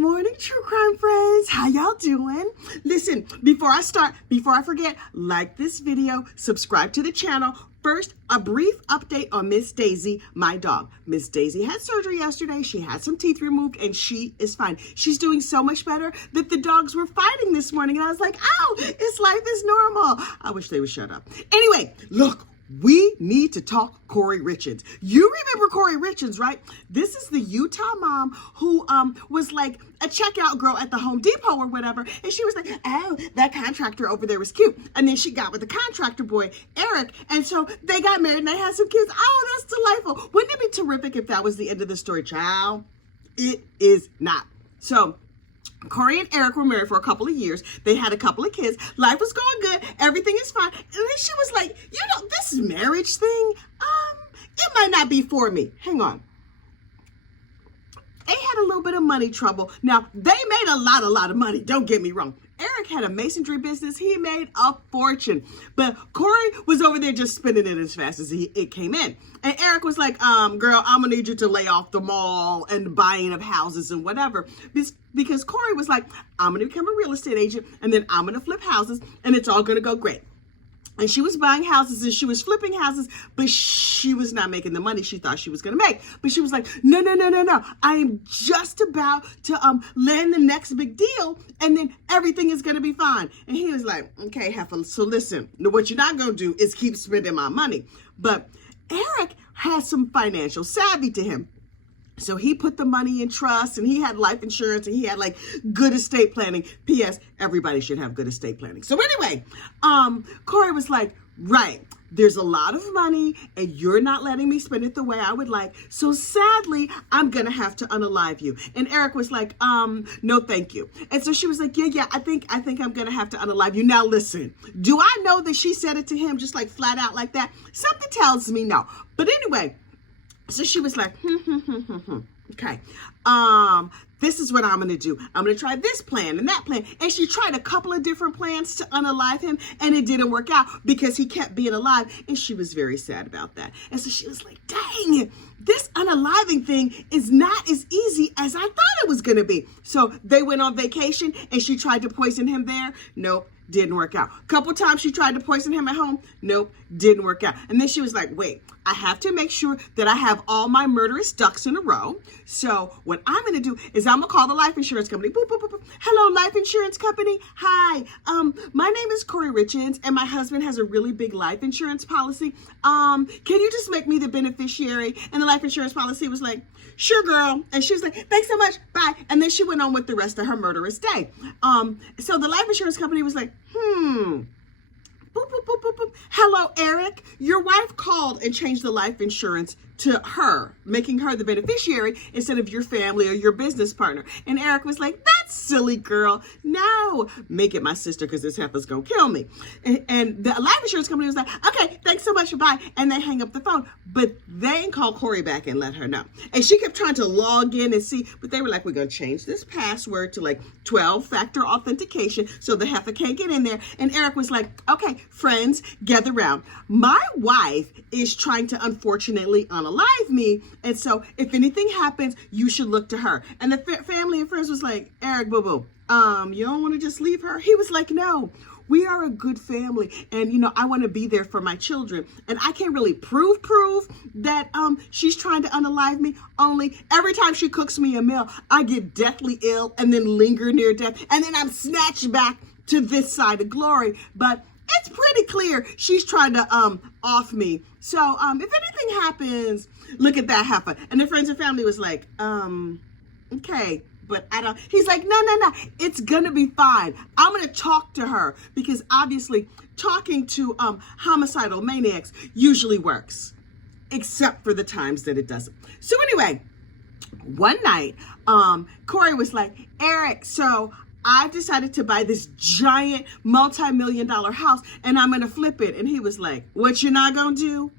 morning, true crime friends. How y'all doing? Listen, before I forget, like this video, subscribe to the channel. First, a brief update on Miss Daisy, my dog. Miss Daisy had surgery yesterday. She had some teeth removed and she is fine. She's doing so much better that the dogs were fighting this morning. And I was like, oh, it's life is normal. I wish they would shut up. Anyway, look. We need to talk Kouri Richins. You remember Kouri Richins, right? This is the Utah mom who was like a checkout girl at the Home Depot or whatever. And she was like, oh, that contractor over there was cute. And then she got with the contractor boy, Eric. And so they got married and they had some kids. Oh, that's delightful. Wouldn't it be terrific if that was the end of the story, child? It is not. So Kouri and Eric were married for a couple of years. They had a couple of kids. Life was going good. Everything is fine. And then she was like, this marriage thing, it might not be for me. Hang on. They had a little bit of money trouble. Now, they made a lot of money. Don't get me wrong. Eric had a masonry business. He made a fortune. But Kouri was over there just spending it as fast as it came in. And Eric was like, girl, I'm going to need you to lay off the mall and buying of houses and whatever. Because Kouri was like, I'm going to become a real estate agent and then I'm going to flip houses and it's all going to go great. And she was buying houses and she was flipping houses, but she was not making the money she thought she was going to make. But she was like, no. I am just about to land the next big deal and then everything is going to be fine. And he was like, okay, heifer, so listen, what you're not going to do is keep spending my money. But Eric has some financial savvy to him. So he put the money in trust and he had life insurance and he had like good estate planning. P.S. Everybody should have good estate planning. So anyway, Kouri was like, right, there's a lot of money and you're not letting me spend it the way I would like. So sadly, I'm going to have to unalive you. And Eric was like, no, thank you. And so she was like, yeah, I think I'm going to have to unalive you. Now listen, do I know that she said it to him just like flat out like that? Something tells me no. But anyway, so she was like, okay, this is what I'm going to do. I'm going to try this plan and that plan. And she tried a couple of different plans to unalive him and it didn't work out because he kept being alive. And she was very sad about that. And so she was like, dang, this unaliving thing is not as easy as I thought it was going to be. So they went on vacation and she tried to poison him there. Nope. Didn't work out. A couple times she tried to poison him at home. Nope, didn't work out. And then she was like, wait, I have to make sure that I have all my murderous ducks in a row. So what I'm going to do is I'm going to call the life insurance company. Boop, boop, boop, boop. Hello, life insurance company. Hi, my name is Kouri Richins and my husband has a really big life insurance policy. Can you just make me the beneficiary? And the life insurance policy was like, sure, girl. And she was like, thanks so much. Bye. And then she went on with the rest of her murderous day. So the life insurance company was like, boop, boop, boop, boop, boop. Hello, Eric. Your wife called and changed the life insurance to her, making her the beneficiary instead of your family or your business partner. And Eric was like, that's silly, girl. No, make it my sister because this heifer's going to kill me. And the life insurance company was like, okay, thanks so much, bye. And they hang up the phone. But they didn't call Kouri back and let her know. And she kept trying to log in and see, but they were like, we're going to change this password to like 12-factor authentication so the heifer can't get in there. And Eric was like, okay, friends, gather round. My wife is trying to unfortunately unalive me. And so if anything happens, you should look to her. And the family and friends was like, Eric, boo-boo, you don't want to just leave her? He was like, no. We are a good family and, I want to be there for my children. And I can't really prove that she's trying to unalive me. Only every time she cooks me a meal, I get deathly ill and then linger near death. And then I'm snatched back to this side of glory. But it's pretty clear she's trying to off me. So if anything happens, look at that heifer. And the friends and family was like, okay. But I don't, he's like, no, it's gonna be fine. I'm gonna talk to her because obviously talking to homicidal maniacs usually works, except for the times that it doesn't. So anyway, one night, Kouri was like, Eric, so I've decided to buy this giant multi-million-dollar house and I'm gonna flip it. And he was like, what you're not gonna do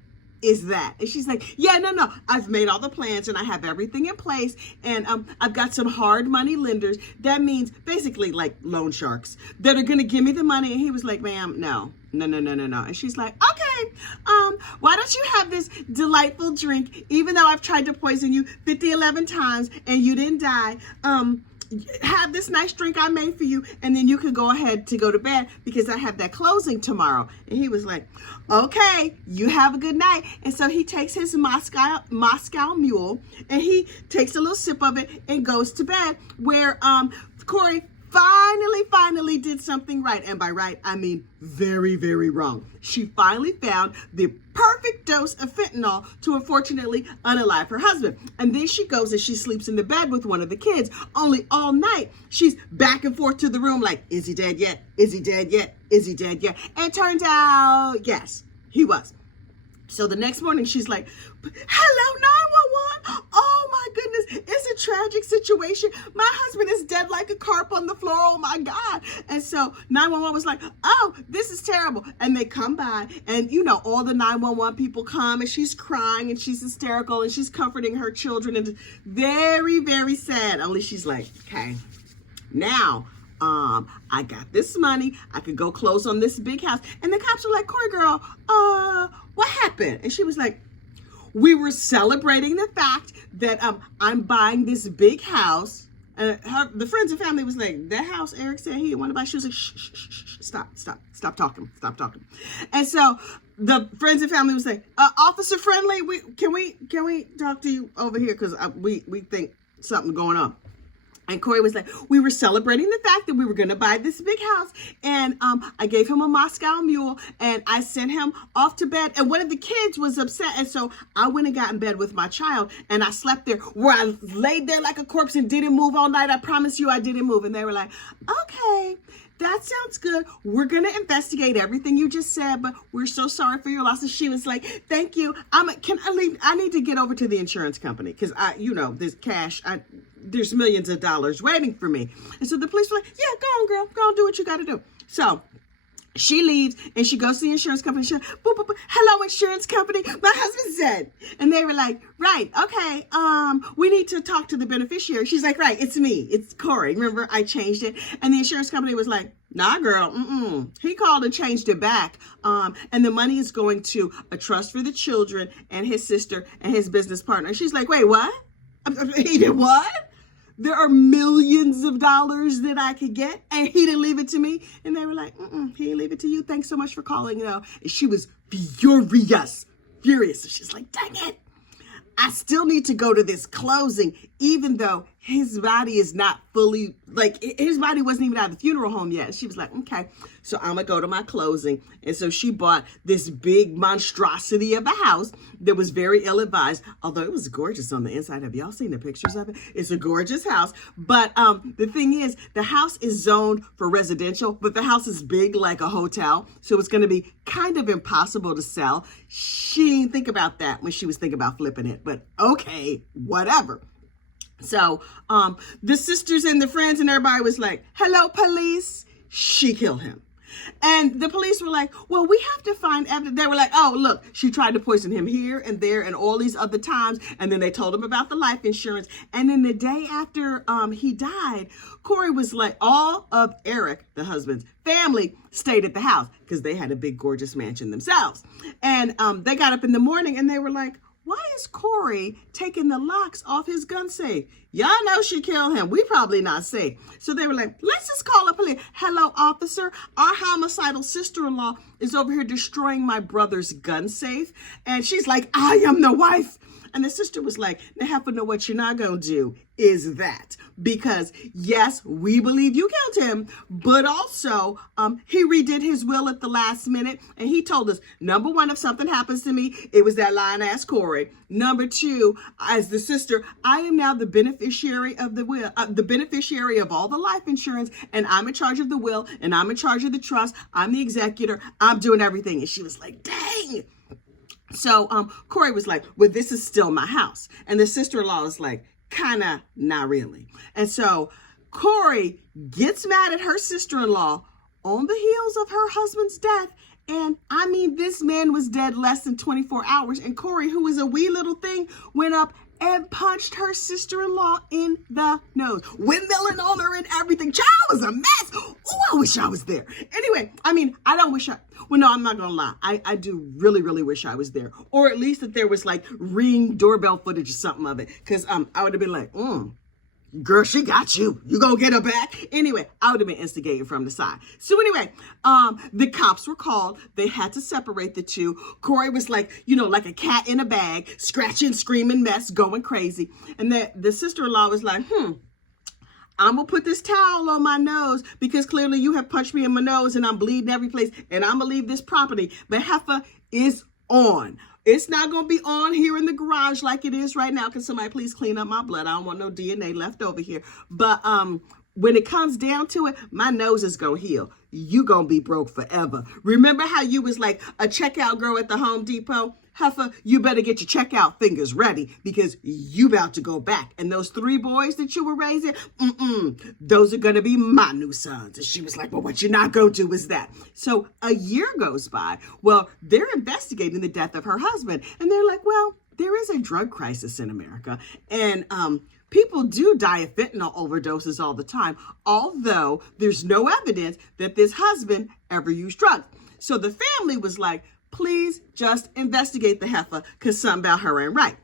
is that. And she's like, yeah, no, I've made all the plans and I have everything in place. And I've got some hard money lenders. That means basically like loan sharks that are going to give me the money. And he was like, ma'am, no. And she's like, okay, why don't you have this delightful drink, even though I've tried to poison you 11 times and you didn't die. have this nice drink I made for you, and then you can go ahead to go to bed because I have that closing tomorrow. And he was like, okay, you have a good night. And so he takes his Moscow Mule, and he takes a little sip of it and goes to bed, where Kouri finally did something right. And by right, I mean very, very wrong. She finally found the perfect dose of fentanyl to unfortunately unalive her husband. And then she goes and she sleeps in the bed with one of the kids. Only all night, she's back and forth to the room like, is he dead yet? Is he dead yet? Is he dead yet? And it turns out, yes, he was. So the next morning, she's like, hello, 911. Oh my goodness, it's a tragic situation. My husband is dead like a carp on the floor. Oh my God. And so 911 was like, oh, this is terrible. And they come by, and you know, all the 911 people come, and she's crying and she's hysterical and she's comforting her children, and very, very sad. Only she's like, okay, now I got this money. I could go close on this big house. And the cops are like, Kouri girl, what happened? And she was like, we were celebrating the fact that I'm buying this big house. The friends and family was like, that house Eric said he didn't want to buy. She was like, shh, stop talking. And so the friends and family was like, Officer Friendly, can we talk to you over here? Because we think something going on. And Kouri was like, we were celebrating the fact that we were going to buy this big house. And I gave him a Moscow Mule, and I sent him off to bed. And one of the kids was upset. And so I went and got in bed with my child, and I slept there, where I laid there like a corpse and didn't move all night. I promise you I didn't move. And they were like, okay, that sounds good. We're going to investigate everything you just said, but we're so sorry for your loss. And she was like, thank you. Can I leave? I need to get over to the insurance company because there's cash. There's millions of dollars waiting for me. And so the police were like, yeah, go on, girl. Go on, do what you got to do. So she leaves and she goes to the insurance company. She's like, boop, boop, boop. Hello, insurance company. My husband's dead. And they were like, right, okay, we need to talk to the beneficiary. She's like, right, it's me. It's Kouri. Remember, I changed it. And the insurance company was like, nah, girl, He called and changed it back. And the money is going to a trust for the children and his sister and his business partner. And she's like, wait, what? He did what? There are millions of dollars that I could get, and he didn't leave it to me. And they were like, he didn't leave it to you. Thanks so much for calling, though. And she was furious. So she's like, dang it. I still need to go to this closing, even though his body is not fully, his body wasn't even out of the funeral home yet. And she was like, okay, so I'm going to go to my closing. And so she bought this big monstrosity of a house that was very ill-advised, although it was gorgeous on the inside. Have y'all seen the pictures of it? It's a gorgeous house. But the thing is, the house is zoned for residential, but the house is big like a hotel. So it's going to be kind of impossible to sell. She didn't think about that when she was thinking about flipping it, but okay, whatever. So the sisters and the friends and everybody was like, hello, police. She killed him. And the police were like, well, we have to find evidence. They were like, oh, look, she tried to poison him here and there and all these other times. And then they told him about the life insurance. And then the day after he died, Kouri was like, all of Eric, the husband's family, stayed at the house because they had a big, gorgeous mansion themselves. And they got up in the morning and they were like, why is Kouri taking the locks off his gun safe? Y'all know she killed him. We probably not safe. So they were like, let's just call the police. Hello, officer. Our homicidal sister-in-law is over here destroying my brother's gun safe. And she's like, I am the wife. And the sister was like, now half of know what you're not going to do is that. Because yes, we believe you killed him, but also he redid his will at the last minute. And he told us, number one, if something happens to me, it was that lying ass Kouri. Number two, as the sister, I am now the beneficiary of the will, the beneficiary of all the life insurance. And I'm in charge of the will and I'm in charge of the trust. I'm the executor. I'm doing everything. And she was like, dang. So Kouri was like, well, this is still my house. And the sister-in-law was like, kinda, not really. And so Kouri gets mad at her sister-in-law on the heels of her husband's death. And I mean, this man was dead less than 24 hours. And Kouri, who was a wee little thing, went up and punched her sister-in-law in the nose, windmilling on her and everything. Child was a mess. Oh, I wish I was there. Anyway, I mean, I don't wish well, no, I'm not gonna lie. I do really, really wish I was there. Or at least that there was like Ring doorbell footage or something of it. Because I would have been like, girl, she got you. You gonna get her back? Anyway, I would have been instigating from the side. So anyway, the cops were called. They had to separate the two. Kouri was like, like a cat in a bag, scratching, screaming, mess, going crazy. And the sister-in-law was like, I'm going to put this towel on my nose because clearly you have punched me in my nose and I'm bleeding every place and I'm going to leave this property. But heifer is on. It's not going to be on here in the garage like it is right now. Can somebody please clean up my blood? I don't want no DNA left over here. But when it comes down to it, my nose is going to heal. You going to be broke forever. Remember how you was like a checkout girl at the Home Depot? Heifer, you better get your checkout fingers ready because you about to go back. And those 3 boys that you were raising, those are going to be my new sons. And she was like, well, what you're not going to do is that. So a year goes by. Well, they're investigating the death of her husband. And they're like, well, there is a drug crisis in America. And people do die of fentanyl overdoses all the time, although there's no evidence that this husband ever used drugs. So the family was like, please just investigate the heifer because something about her ain't right.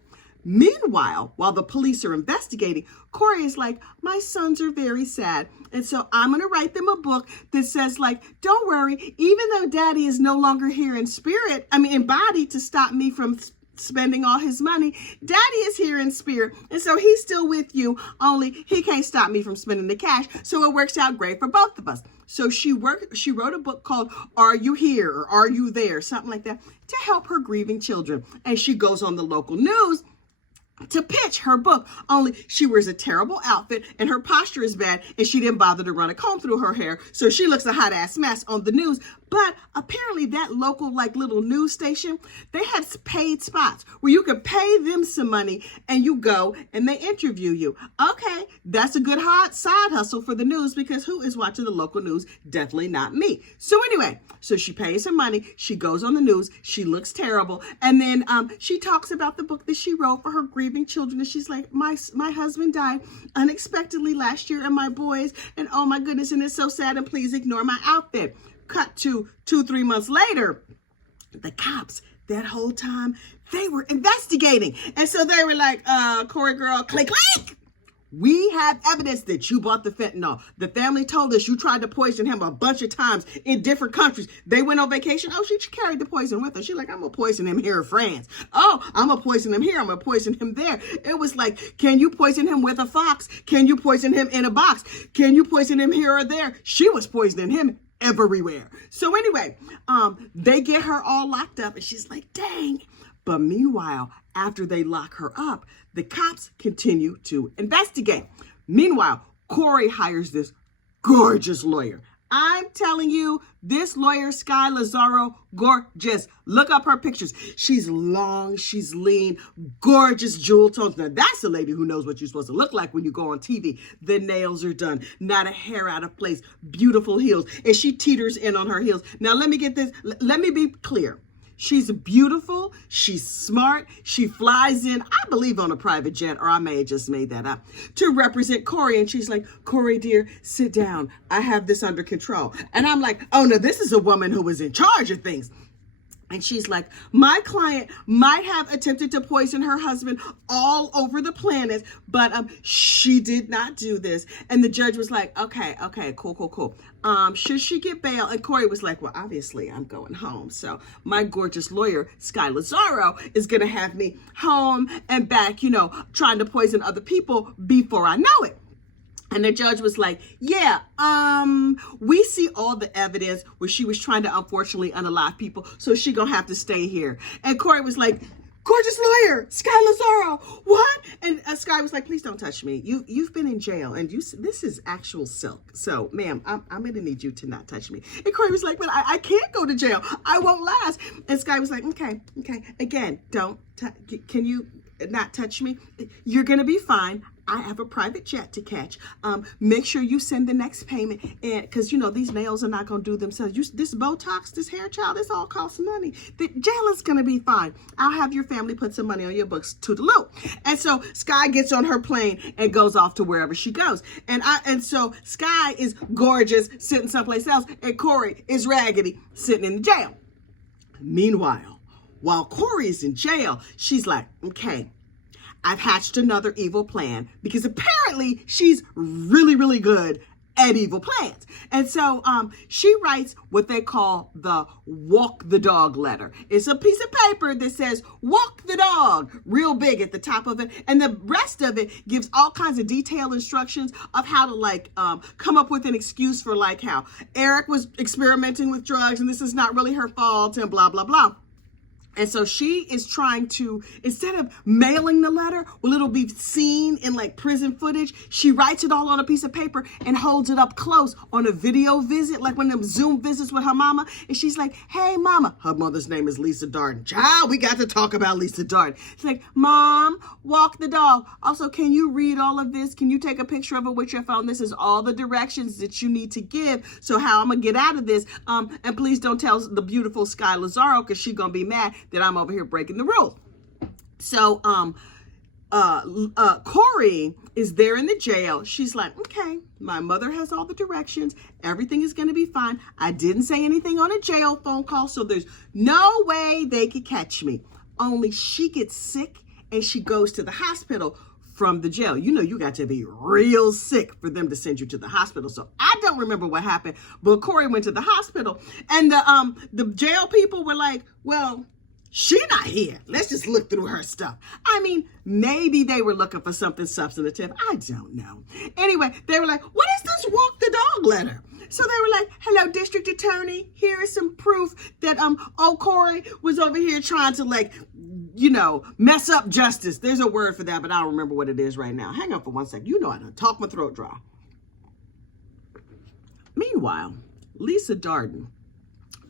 Meanwhile, while the police are investigating, Kouri is like, my sons are very sad. And so I'm going to write them a book that says like, don't worry, even though daddy is no longer here in body to stop me from spending all his money, daddy is here in spirit. And so he's still with you, only he can't stop me from spending the cash. So it works out great for both of us. So she wrote a book called Are You Here or Are You There? Something like that to help her grieving children. And she goes on the local news to pitch her book, only she wears a terrible outfit and her posture is bad and she didn't bother to run a comb through her hair. So she looks a hot ass mess on the news. But apparently that local little news station, they have paid spots where you can pay them some money and you go and they interview you. Okay, that's a good hot side hustle for the news because who is watching the local news? Definitely not me. So anyway, so she pays her money. She goes on the news. She looks terrible. And then she talks about the book that she wrote for her grieving children. And she's like, my husband died unexpectedly last year and my boys. And oh my goodness, and it's so sad and please ignore my outfit. Cut to 2-3 months later, the cops, that whole time, they were investigating. And so they were like, Kouri girl, click, click. We have evidence that you bought the fentanyl. The family told us you tried to poison him a bunch of times in different countries. They went on vacation. Oh, she carried the poison with her. She's like, I'm going to poison him here in France. Oh, I'm going to poison him here. I'm going to poison him there. It was like, can you poison him with a fox? Can you poison him in a box? Can you poison him here or there? She was poisoning him everywhere. So anyway, they get her all locked up and she's like, dang. But meanwhile, after they lock her up, the cops continue to investigate. Meanwhile, Kouri hires this gorgeous lawyer. I'm telling you, this lawyer, Sky Lazaro, gorgeous. Look up her pictures. She's long, she's lean, gorgeous jewel tones. Now, that's a lady who knows what you're supposed to look like when you go on TV. The nails are done, not a hair out of place, beautiful heels. And she teeters in on her heels. Now, let me get this. Let me be clear. She's beautiful. She's smart. She flies in, I believe, on a private jet, or I may have just made that up, to represent Kouri. And she's like, Kouri, dear, sit down. I have this under control. And I'm like, oh, no, this is a woman who was in charge of things. And she's like, my client might have attempted to poison her husband all over the planet, but she did not do this. And the judge was like, okay, cool. Should she get bail? And Kouri was like, well, obviously I'm going home. So my gorgeous lawyer, Sky Lazaro, is going to have me home and back, trying to poison other people before I know it. And the judge was like, yeah, we see all the evidence where she was trying to unfortunately unalive people, so she gonna have to stay here. And Kouri was like, gorgeous lawyer, Sky Lazaro, what? And Sky was like, please don't touch me. You've been in jail, and this is actual silk. So, ma'am, I'm gonna need you to not touch me. And Kouri was like, but I can't go to jail. I won't last. And Sky was like, okay. Again, can you not touch me? You're gonna be fine. I have a private jet to catch. Make sure you send the next payment, and because these nails are not going to do themselves. This Botox, this hair, child, this all costs money. The jail is going to be fine. I'll have your family put some money on your books. Toodaloo. And so Sky gets on her plane and goes off to wherever she goes. And so Sky is gorgeous, sitting someplace else, and Kouri is raggedy, sitting in the jail. Meanwhile, while Kouri is in jail, she's like, okay, I've hatched another evil plan, because apparently she's really, really good at evil plans. And so she writes what they call the walk the dog letter. It's a piece of paper that says walk the dog real big at the top of it. And the rest of it gives all kinds of detailed instructions of how to come up with an excuse for how Eric was experimenting with drugs and this is not really her fault and blah, blah, blah. And so she is trying to, instead of mailing the letter, well, it'll be seen in prison footage. She writes it all on a piece of paper and holds it up close on a video visit, like one of them Zoom visits with her mama. And she's like, hey, mama. Her mother's name is Lisa Darden. Child, we got to talk about Lisa Darden. She's like, Mom, walk the dog. Also, can you read all of this? Can you take a picture of it with your phone? This is all the directions that you need to give. So how I'm going to get out of this. And please don't tell the beautiful Sky Lazaro, because she's going to be mad that I'm over here breaking the rules. So Kouri is there in the jail. She's like, okay, my mother has all the directions. Everything is going to be fine. I didn't say anything on a jail phone call, so there's no way they could catch me. Only she gets sick and she goes to the hospital from the jail. You know, you got to be real sick for them to send you to the hospital. So I don't remember what happened, but Kouri went to the hospital and the jail people were like, well, she not here. Let's just look through her stuff. I mean, maybe they were looking for something substantive. I don't know. Anyway, they were like, what is this walk the dog letter? So they were like, hello, district attorney. Here is some proof that Kouri was over here trying to mess up justice. There's a word for that, but I don't remember what it is right now. Hang on for 1 second. You know I done talk my throat dry. Meanwhile, Lisa Darden,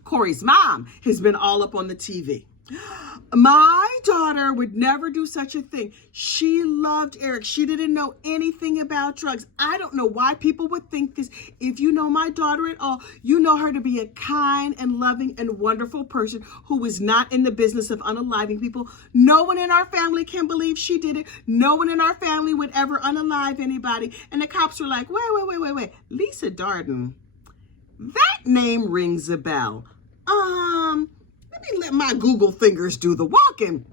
Kouri's mom, has been all up on the TV. My daughter would never do such a thing. She loved Eric. She didn't know anything about drugs. I don't know why people would think this. If you know my daughter at all, you know her to be a kind and loving and wonderful person who is not in the business of unaliving people. No one in our family can believe she did it. No one in our family would ever unalive anybody. And the cops were like, wait. Lisa Darden, that name rings a bell. Let me let my Google fingers do the walking.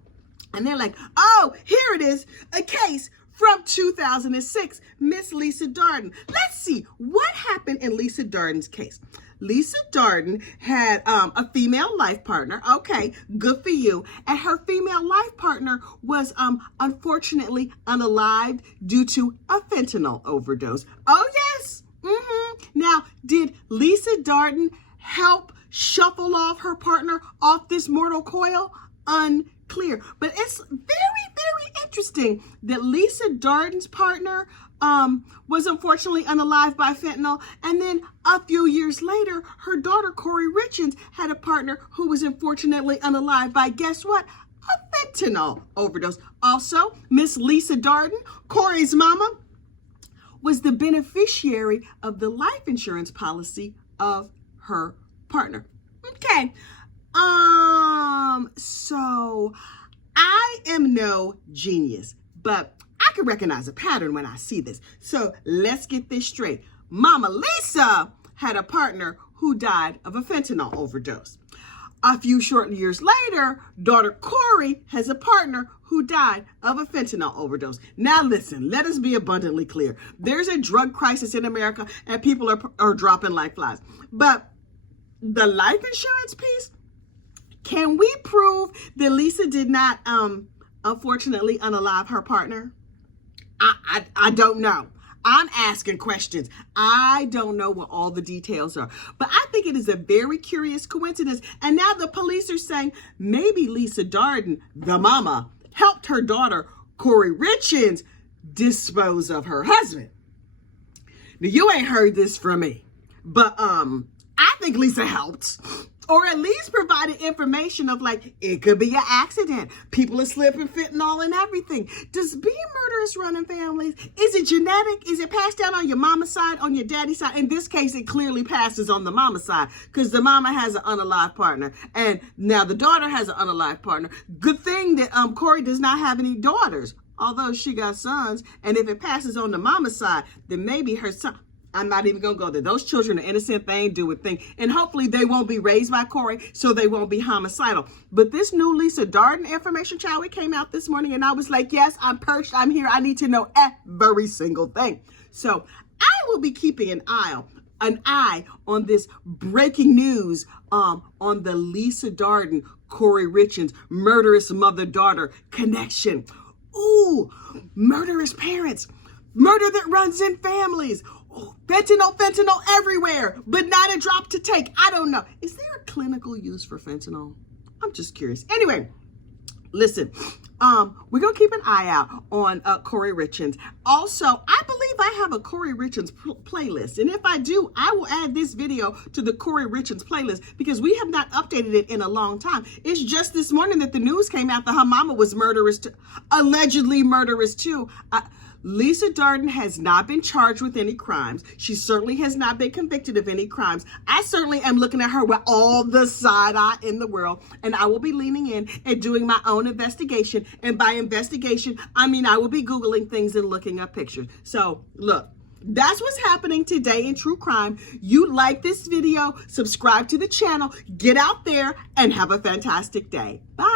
And they're like, oh, here it is. A case from 2006, Miss Lisa Darden. Let's see what happened in Lisa Darden's case. Lisa Darden had a female life partner. Okay, good for you. And her female life partner was unfortunately unalived due to a fentanyl overdose. Oh, yes. Now, did Lisa Darden help shuffle off her partner off this mortal coil? Unclear. But it's very, very interesting that Lisa Darden's partner was unfortunately unalived by fentanyl. And then a few years later, her daughter, Kouri Richins, had a partner who was unfortunately unalived by, guess what? A fentanyl overdose. Also, Miss Lisa Darden, Kouri's mama, was the beneficiary of the life insurance policy of her partner. Okay. So I am no genius, but I can recognize a pattern when I see this. So let's get this straight. Mama Lisa had a partner who died of a fentanyl overdose. A few short years later, daughter Kouri has a partner who died of a fentanyl overdose. Now listen, let us be abundantly clear. There's a drug crisis in America and people are dropping like flies. But the life insurance piece, can we prove that Lisa did not, unfortunately, unalive her partner? I don't know. I'm asking questions. I don't know what all the details are. But I think it is a very curious coincidence. And now the police are saying maybe Lisa Darden, the mama, helped her daughter, Kouri Richins, dispose of her husband. Now, you ain't heard this from me, but I think Lisa helped, or at least provided information of it could be an accident. People are slipping fentanyl and everything. Does being murderous run in families? Is it genetic? Is it passed down on your mama's side, on your daddy's side? In this case, it clearly passes on the mama's side because the mama has an unalived partner. And now the daughter has an unalived partner. Good thing that Kouri does not have any daughters, although she got sons. And if it passes on the mama's side, then maybe her son. I'm not even going to go there. Those children are innocent. They ain't do a thing. And hopefully they won't be raised by Kouri, so they won't be homicidal. But this new Lisa Darden information, child, it came out this morning, and I was like, yes, I'm perched. I'm here. I need to know every single thing. So I will be keeping an eye on this breaking news on the Lisa Darden, Kouri Richins, murderous mother-daughter connection. Ooh, murderous parents. Murder that runs in families. Oh, fentanyl everywhere, but not a drop to take. I don't know. Is there a clinical use for fentanyl? I'm just curious. Anyway, listen, we're going to keep an eye out on Kouri Richins. Also, I believe I have a Kouri Richins playlist. And if I do, I will add this video to the Kouri Richins playlist because we have not updated it in a long time. It's just this morning that the news came out that her mama was murderous, allegedly murderous too. Lisa Darden has not been charged with any crimes. She certainly has not been convicted of any crimes. I certainly am looking at her with all the side eye in the world, and I will be leaning in and doing my own investigation. And by investigation, I mean I will be Googling things and looking up pictures. So look, that's what's happening today in true crime. You like this video, subscribe to the channel, get out there, and have a fantastic day. Bye.